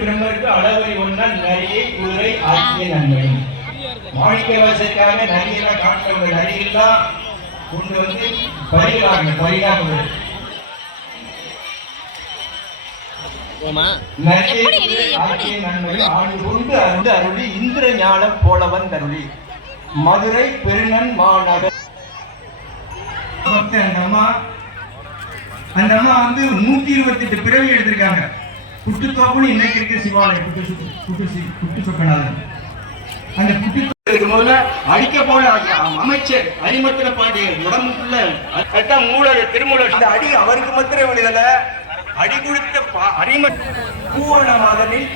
பிரம்மருக்கு அளவரி ஒன்றால் நரியை குதிரை ஆகிய நன்மை. மாணிக்கவாசலுக்காக நரியெல்லாம் காட்டுறவங்க நரியெல்லாம் கொண்டு வந்து பரிகாக அருளி இந்திர ஞானம் போலவன் தருளி மதுரை பெருநன் மாநகர். அந்த அம்மா வந்து 128 பிறவி எடுத்திருக்காங்க. குட்டுத்தோப்புன்னு இன்னைக்கு இருக்க சிவாலயம் குட்டு சொக்கநாதன். அந்த குட்டு முதல்ல அடிக்க போல அமைச்சர் அரிமத்திர பாண்டியர் உடம்புக்குள்ள மூலர் திருமூலர் அடி அவருக்கு மாத்திரம் விடுதல அடி கொடுத்த அரிம பூவண மாதனில்